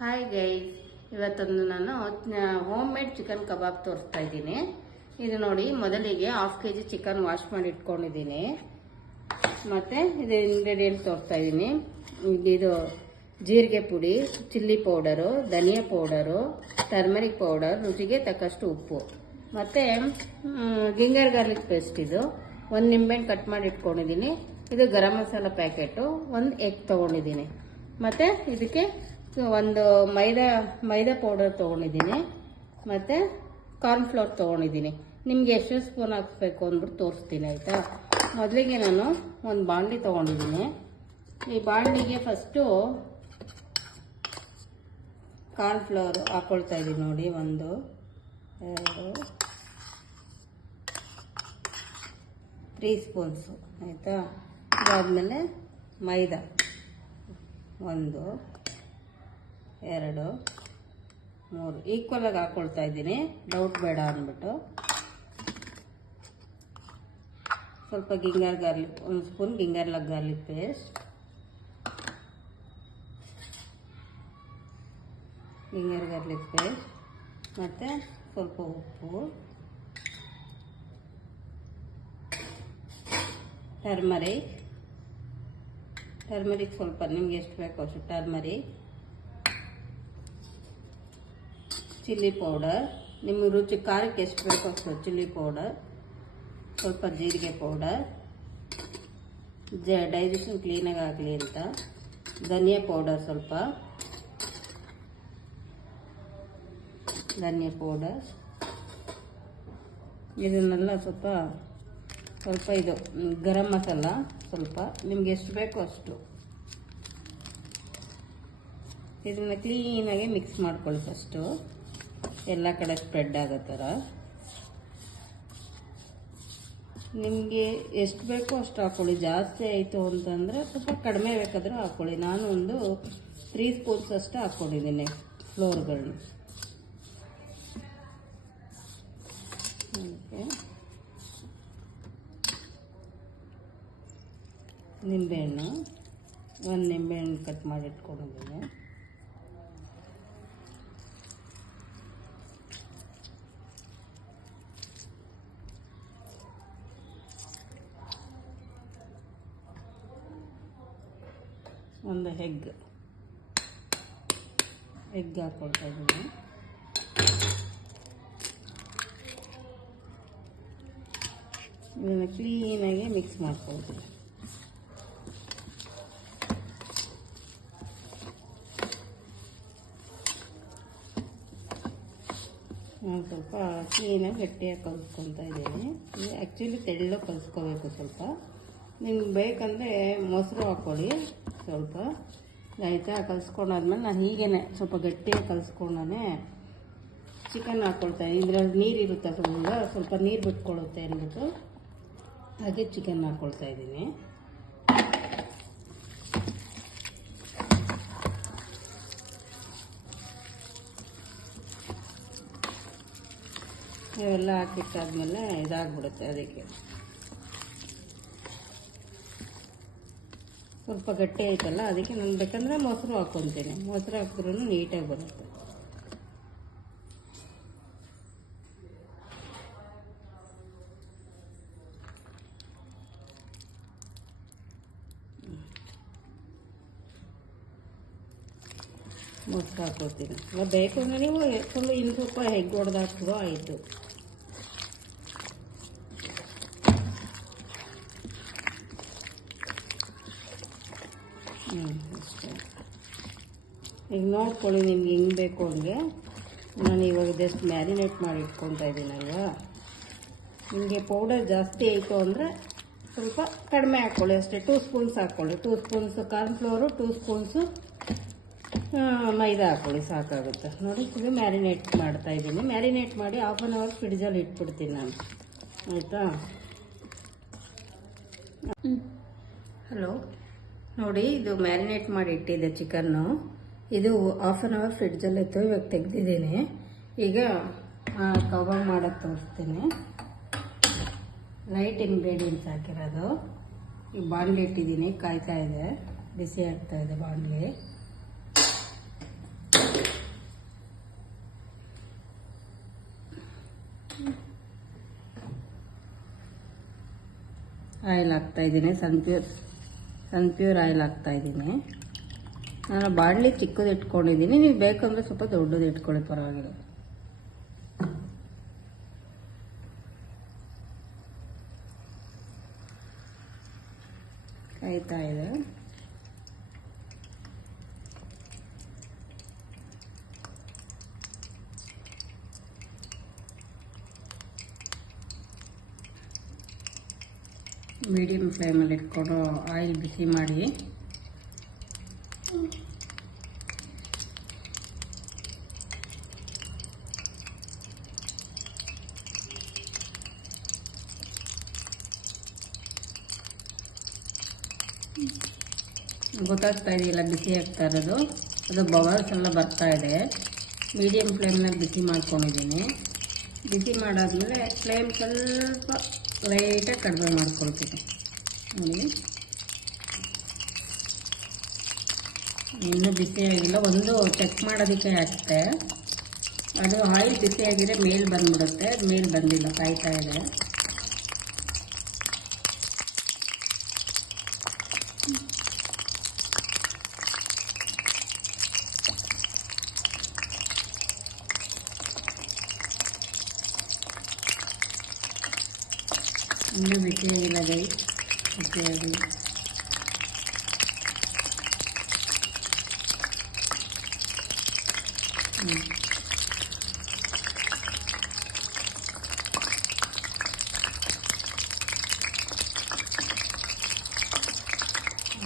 Hi guys, ಇವತ್ತೊಂದು ನಾನು home made chicken ಕಬಾಬ್ ತೋರಿಸ್ತಾ ಇದ್ದೀನಿ. ಇದು ನೋಡಿ, ಮೊದಲಿಗೆ ಹಾಫ್ kg ಚಿಕನ್ ವಾಶ್ ಮಾಡಿ ಇಟ್ಕೊಂಡಿದ್ದೀನಿ. ಮತ್ತೆ ಇದು ಇಂಗ್ರೀಡಿಯೆಂಟ್ ತೋರಿಸ್ತಾ ಇದ್ದೀನಿ. ಇದು ಜೀರಿಗೆ ಪುಡಿ, ಚಿಲ್ಲಿ ಪೌಡರು, ಧನಿಯಾ ಪೌಡರು, ಟರ್ಮರಿಕ್ ಪೌಡರ್, ರುಚಿಗೆ ತಕ್ಕಷ್ಟು ಉಪ್ಪು, ಮತ್ತೆ ಜಿಂಜರ್ ಗಾರ್ಲಿಕ್ ಪೇಸ್ಟ್. ಇದು ಒಂದು ನಿಂಬೆಹಣ್ಣು ಕಟ್ ಮಾಡಿ ಇಟ್ಕೊಂಡಿದ್ದೀನಿ. ಇದು ಗರಂ ಮಸಾಲ ಪ್ಯಾಕೆಟು, ಒಂದು ಎಗ್ ತೊಗೊಂಡಿದ್ದೀನಿ. ಮತ್ತು ಇದಕ್ಕೆ ಒಂದು ಮೈದಾ ಪೌಡರ್ ತೊಗೊಂಡಿದ್ದೀನಿ. ಮತ್ತು ಕಾರ್ನ್ಫ್ಲೋರ್ ತೊಗೊಂಡಿದ್ದೀನಿ. ನಿಮಗೆ ಎಷ್ಟು ಸ್ಪೂನ್ ಹಾಕ್ಸ್ಬೇಕು ಅಂದ್ಬಿಟ್ಟು ತೋರಿಸ್ತೀನಿ, ಆಯಿತಾ. ಮೊದಲಿಗೆ ನಾನು ಒಂದು ಬಾಣಲಿ ತೊಗೊಂಡಿದ್ದೀನಿ. ಈ ಬಾಣಲಿಗೆ ಫಸ್ಟು ಕಾರ್ನ್ಫ್ಲೋರ್ ಹಾಕ್ಕೊಳ್ತಾ ಇದ್ದೀನಿ ನೋಡಿ. 1 2 3 ಸ್ಪೂನ್ಸು, ಆಯಿತಾ. ಇದಾದಮೇಲೆ ಮೈದಾ 1 2 3 ಈಕ್ವಲಾಗಿ ಹಾಕ್ಕೊಳ್ತಾ ಇದ್ದೀನಿ, ಡೌಟ್ ಬೇಡ ಅಂದ್ಬಿಟ್ಟು. ಸ್ವಲ್ಪ ginger garlic, 1 spoon ginger garlic paste, ಮತ್ತು ಸ್ವಲ್ಪ ಉಪ್ಪು, ಟರ್ಮರಿಕ್ ಸ್ವಲ್ಪ ನಿಮ್ಗೆ ಎಷ್ಟು ಬೇಕೋ ಅಷ್ಟು ಟರ್ಮರಿಕ್, ಚಿಲ್ಲಿ ಪೌಡರ್, ನಿಮ್ಮ ರುಚಿ ಖಾರಕ್ಕೆ ಎಷ್ಟು ಬೇಕೋ ಅಷ್ಟು ಚಿಲ್ಲಿ ಪೌಡರ್, ಸ್ವಲ್ಪ ಜೀರಿಗೆ ಪೌಡರ್, ಡೈಜೆಷನ್ ಕ್ಲೀನಾಗಿ ಆಗಲಿ ಅಂತ ಧನಿಯಾ ಪೌಡರ್, ಸ್ವಲ್ಪ ಧನಿಯಾ ಪೌಡರ್. ಇದನ್ನೆಲ್ಲ ಸ್ವಲ್ಪ ಇದು ಗರಂ ಮಸಾಲ ಸ್ವಲ್ಪ ನಿಮ್ಗೆ ಎಷ್ಟು ಬೇಕೋ ಅಷ್ಟು. ಇದನ್ನು ಕ್ಲೀನಾಗಿ ಮಿಕ್ಸ್ ಮಾಡ್ಕೊಳ್ಳಿ ಫಸ್ಟು, ಎಲ್ಲ ಕಡೆ ಸ್ಪ್ರೆಡ್ ಆಗೋ ಥರ. ನಿಮಗೆ ಎಷ್ಟು ಬೇಕೋ ಅಷ್ಟು ಹಾಕ್ಕೊಳ್ಳಿ. ಜಾಸ್ತಿ ಆಯಿತು ಅಂತಂದರೆ ಸ್ವಲ್ಪ ಕಡಿಮೆ ಬೇಕಾದರೂ ಹಾಕ್ಕೊಳ್ಳಿ. ನಾನು ಒಂದು 3 ಸ್ಪೂನ್ಸ್ ಅಷ್ಟು ಹಾಕ್ಕೊಂಡಿದ್ದೀನಿ ಫ್ಲೋರ್ಗಳನ್ನ. ಓಕೆ, ನಿಂಬೆಹಣ್ಣು 1 ನಿಂಬೆಹಣ್ಣು ಕಟ್ ಮಾಡಿ ಇಟ್ಕೊಂಡಿದ್ದೀನಿ. ಒಂದು ಎಗ್ ಹಾಕ್ಕೊಳ್ತಾ ಇದ್ದೀನಿ. ಇದನ್ನು ಕ್ಲೀನಾಗಿ ಮಿಕ್ಸ್ ಮಾಡ್ಕೊಳ್ತೀನಿ. ನಾನು ಸ್ವಲ್ಪ ಕ್ಲೀನಾಗಿ ಗಟ್ಟಿಯಾಗಿ ಕಲಿಸ್ಕೊತಾ ಇದ್ದೀನಿ. ಇದು ಆ್ಯಕ್ಚುಲಿ ತೆಳ್ಳಗೆ ಕಲಿಸ್ಕೋಬೇಕು. ಸ್ವಲ್ಪ ನಿಮ್ಗೆ ಬೇಕಂದರೆ ಮೊಸರು ಹಾಕ್ಕೊಳ್ಳಿ ಸ್ವಲ್ಪ, ಆಯಿತಾ. ಕಲಿಸ್ಕೊಂಡಾದ್ಮೇಲೆ ನಾನು ಹೀಗೇ ಸ್ವಲ್ಪ ಗಟ್ಟಿಯಾಗಿ ಕಲಿಸ್ಕೊಂಡೇ ಚಿಕನ್ ಹಾಕ್ಕೊಳ್ತಾ ಇದ್ದೀನಿ. ಇದರಲ್ಲಿ ನೀರು ಇರುತ್ತೆ, ಸ್ವಲ್ಪ ನೀರು ಬಿಟ್ಕೊಳ್ಳುತ್ತೆ ಅಂದ್ಬಿಟ್ಟು ಹಾಗೆ ಚಿಕನ್ ಹಾಕ್ಕೊಳ್ತಾ ಇದ್ದೀನಿ. ಇವೆಲ್ಲ ಹಾಕಿಟ್ಟಾದ್ಮೇಲೆ ಇದಾಗ್ಬಿಡುತ್ತೆ. ಅದಕ್ಕೆ ಸ್ವಲ್ಪ ಗಟ್ಟಿ ಆಯ್ತಲ್ಲ, ಅದಕ್ಕೆ ನಾನು ಬೇಕಂದರೆ ಮೊಸರು ಹಾಕ್ಕೊತೀನಿ. ಮೊಸರು ಹಾಕಿದ್ರೂ ನೀಟಾಗಿ ಬರುತ್ತೆ. ಮೊಸರು ಹಾಕ್ಕೊತೀನಿ. ಬೇಕು ಅಂದರೆ ನೀವು ಸ್ವಲ್ಪ ಎಗ್ ಹೊಡೆದು ಹಾಕಿದ್ರು ಆಯಿತು. ಅಷ್ಟೇ. ಈಗ ನೋಡ್ಕೊಳ್ಳಿ ನಿಮ್ಗೆ ಹೆಂಗೆ ಬೇಕು ಹಂಗೆ. ನಾನು ಇವಾಗ ಜಸ್ಟ್ ಮ್ಯಾರಿನೇಟ್ ಮಾಡಿ ಇಟ್ಕೊತಾ ಇದ್ದೀನಲ್ವಾ. ನಿಮಗೆ ಪೌಡರ್ ಜಾಸ್ತಿ ಆಯಿತು ಅಂದರೆ ಸ್ವಲ್ಪ ಕಡಿಮೆ ಹಾಕ್ಕೊಳ್ಳಿ ಅಷ್ಟೇ. 2 ಸ್ಪೂನ್ಸ್ ಹಾಕ್ಕೊಳ್ಳಿ. 2 ಸ್ಪೂನ್ಸು ಕಾರ್ನ್ಫ್ಲೋರು, 2 ಸ್ಪೂನ್ಸು ಮೈದಾ ಹಾಕ್ಕೊಳ್ಳಿ, ಸಾಕಾಗುತ್ತೆ. ನೋಡಿ, ಇದು ಮ್ಯಾರಿನೇಟ್ ಮಾಡ್ತಾ ಇದ್ದೀನಿ. ಮ್ಯಾರಿನೇಟ್ ಮಾಡಿ 1/2 ಅವರ್ ಫ್ರಿಡ್ಜಲ್ಲಿ ಇಟ್ಬಿಡ್ತೀನಿ ನಾನು, ಆಯಿತಾ. ಹಲೋ, ನೋಡಿ, ಇದು ಮ್ಯಾರಿನೇಟ್ ಮಾಡಿ ಇಟ್ಟಿದ್ದೆ ಚಿಕನ್ನು. ಇದು 1/2 ಅವರ್ ಫ್ರಿಡ್ಜಲ್ಲಿ ಇತ್ತು, ಇವಾಗ ತೆಗೆದಿದ್ದೀನಿ. ಈಗ ಕಬಾಬ್ ಮಾಡೋಕ್ಕೆ ತೋರಿಸ್ತೀನಿ. ಲೈಟ್ ಇಂಗ್ರೀಡಿಯೆಂಟ್ಸ್ ಹಾಕಿರೋದು. ಈಗ ಬಾಣಲಿ ಇಟ್ಟಿದ್ದೀನಿ, ಕಾಯ್ತಾ ಇದೆ, ಬಿಸಿ ಆಗ್ತಾ ಇದೆ ಬಾಣಲಿ. ಆಯಿಲ್ ಹಾಕ್ತಾಯಿದ್ದೀನಿ. ಸನ್ಪ್ಯೂರ್ ಆಯಿಲ್ ಹಾಕ್ತಾಯಿದ್ದೀನಿ. ನಾನು ಬಾಣಲಿ ಚಿಕ್ಕದು ಇಟ್ಕೊಂಡಿದ್ದೀನಿ, ನೀವು ಬೇಕಂದ್ರೆ ಸ್ವಲ್ಪ ದೊಡ್ಡದು ಇಟ್ಕೊಳ್ಳಿ, ಪರವಾಗಿಲ್ಲ. ಕಾಯ್ತಾ ಇದೆ. ಮೀಡಿಯಂ ಫ್ಲೇಮಲ್ಲಿ ಇಟ್ಕೊಂಡು ಆಯಿಲ್ ಬಿಸಿ ಮಾಡಿ ಗೊತ್ತಾಗ್ತಾ ಇದೆಯಲ್ಲ ಬಿಸಿ ಆಗ್ತಾ ಇರೋದು, ಅದು ಬಬಲ್ಸ್ ಎಲ್ಲ ಬರ್ತಾ ಇದೆ. ಮೀಡಿಯಂ ಫ್ಲೇಮ್ನಲ್ಲಿ ಬಿಸಿ ಮಾಡ್ಕೊಂಡಿದ್ದೀನಿ. ಬಿಸಿ ಮಾಡಾದ್ಮೇಲೆ ಫ್ಲೇಮ್ ಸ್ವಲ್ಪ ಲೈಟಾಗಿ ಕಡಿಮೆ ಮಾಡ್ಕೊಳ್ತೀನಿ. ನೋಡಿ, ಇನ್ನೂ ಬಿಸಿಯಾಗಿಲ್ಲ. ಒಂದು ಚೆಕ್ ಮಾಡೋದಕ್ಕೆ ಅಷ್ಟೇ, ಅದು ಆಯಿಲ್ ಬಿಸಿಯಾಗಿದೆ ಮೇಲೆ ಬಂದ್ಬಿಡುತ್ತೆ. ಮೇಲೆ ಬಂದಿಲ್ಲ, ಕಾಯ್ತಾ ಇದೆ. ಇನ್ನೂ ಬಿಸಿಯಾಗಿಲ್ಲ ಗೈ, ಬಿಸಿಯಾಗಿ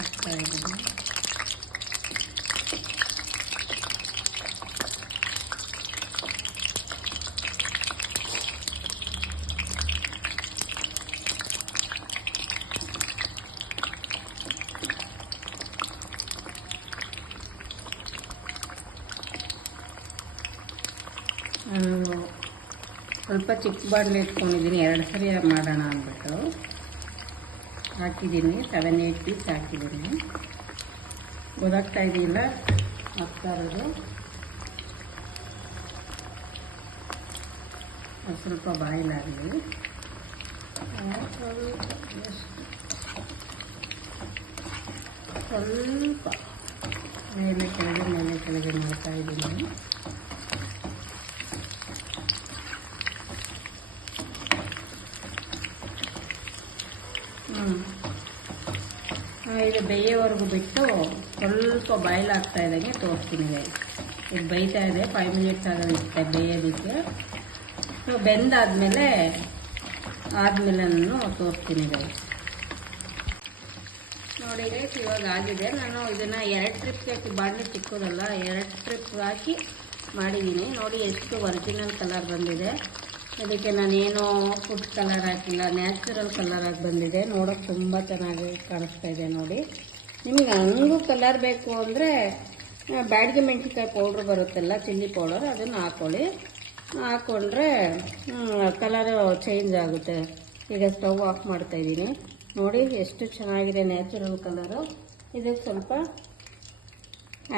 ಆಗ್ತಾ ಇದೆ. ಸ್ವಲ್ಪ ಚಿಕ್ಕ ಬಾಣಲೆ ಇಟ್ಕೊಂಡಿದ್ದೀನಿ, 2 ಸರಿ ಮಾಡೋಣ ಅಂದ್ಬಿಟ್ಟು ಹಾಕಿದ್ದೀನಿ. 7-8 ಪೀಸ್ ಹಾಕಿದ್ದೀನಿ. ಗೊತ್ತಾಗ್ತಾ ಇದೆಯಿಲ್ಲ ಹಾಕ್ತಾ ಇರೋದು. ಅದು ಸ್ವಲ್ಪ ಬಾಯ್ಲ್ ಆಗಲಿ. ಸ್ವಲ್ಪ ಮೇಲೆ ಕೆಳಗೆ ಮಾಡ್ತಾ ಇದ್ದೀನಿ. ಇದು ಬೇಯೋವರೆಗೂ ಬಿಟ್ಟು ಸ್ವಲ್ಪ ಬಾಯ್ಲ್ ಆಗ್ತಾ ಇದ್ದಂಗೆ ತೋರಿಸ್ತೀನಿ. ಇದು ಬೇಯ್ತಾ ಇದೆ, 5 ಮಿನಿಟ್ಸ್ ಆಗೋದಿರುತ್ತೆ ಬೇಯೋದಕ್ಕೆ. ಸೊ ಬೆಂದಾದ್ಮೇಲೆ ನಾನು ತೋರಿಸ್ತೀನಿ ಗೈಸ್. ನೋಡಿ ಗೈಸ್, ಇವಾಗ ಆಗಿದೆ. ನಾನು ಇದನ್ನು 2 ಟ್ರಿಪ್ಗೆ ಬಾಣಲೆ ಚಿಕ್ಕದಲ್ಲ, 2 ಟ್ರಿಪ್ ಹಾಕಿ ಮಾಡಿದ್ದೀನಿ. ನೋಡಿ ಎಷ್ಟು ಒರಿಜಿನಲ್ ಕಲರ್ ಬಂದಿದೆ. ಅದಕ್ಕೆ ನಾನೇನು ಫುಡ್ ಕಲರ್ ಹಾಕಿಲ್ಲ, ನ್ಯಾಚುರಲ್ ಕಲರ್ ಆಗಿ ಬಂದಿದೆ. ನೋಡೋಕೆ ತುಂಬ ಚೆನ್ನಾಗಿ ಕಾಣಿಸ್ತಾ ಇದೆ. ನೋಡಿ, ನಿಮ್ಗೆ ಹಂಗೂ ಕಲರ್ ಬೇಕು ಅಂದರೆ ಬ್ಯಾಡಗಿ ಮೆಣಸಿನ್ಕಾಯಿ ಪೌಡ್ರ್ ಬರುತ್ತಲ್ಲ, ಚಿಲ್ಲಿ ಪೌಡರ್, ಅದನ್ನು ಹಾಕ್ಕೊಂಡ್ರೆ ಕಲರ್ ಚೇಂಜ್ ಆಗುತ್ತೆ. ಈಗ ಸ್ಟವ್ ಆಫ್ ಮಾಡ್ತಾಯಿದ್ದೀನಿ. ನೋಡಿ ಎಷ್ಟು ಚೆನ್ನಾಗಿದೆ ನ್ಯಾಚುರಲ್ ಕಲರು. ಇದಕ್ಕೆ ಸ್ವಲ್ಪ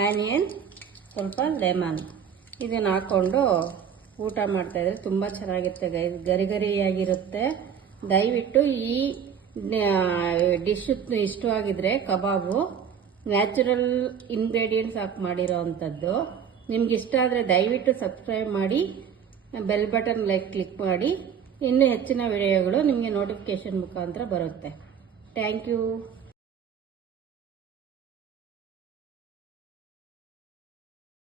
ಆನಿಯನ್, ಸ್ವಲ್ಪ ಲೆಮನ್ ಇದನ್ನು ಹಾಕ್ಕೊಂಡು ಊಟ ಮಾಡ್ತಾಯಿದ್ರೆ ತುಂಬ ಚೆನ್ನಾಗಿರುತ್ತೆ ಗೈಸ್, ಗರಿಗರಿಯಾಗಿರುತ್ತೆ. ದಯವಿಟ್ಟು ಈ ಡಿಶ್ ಇಷ್ಟವಾಗಿದ್ರೆ, ಕಬಾಬು ನ್ಯಾಚುರಲ್ ಇಂಗ್ರೀಡಿಯೆಂಟ್ಸ್ ಹಾಕಿ ಮಾಡಿರೋ ಅಂಥದ್ದು. ನಿಮ್ಗೆ ಇಷ್ಟ ಆದರೆ ದಯವಿಟ್ಟು ಸಬ್ಸ್ಕ್ರೈಬ್ ಮಾಡಿ, ಬೆಲ್ ಬಟನ್ ಕ್ಲಿಕ್ ಮಾಡಿ. ಇನ್ನೂ ಹೆಚ್ಚಿನ ವಿಡಿಯೋಗಳು ನಿಮಗೆ ನೋಟಿಫಿಕೇಶನ್ ಮುಖಾಂತರ ಬರುತ್ತೆ. Thank you.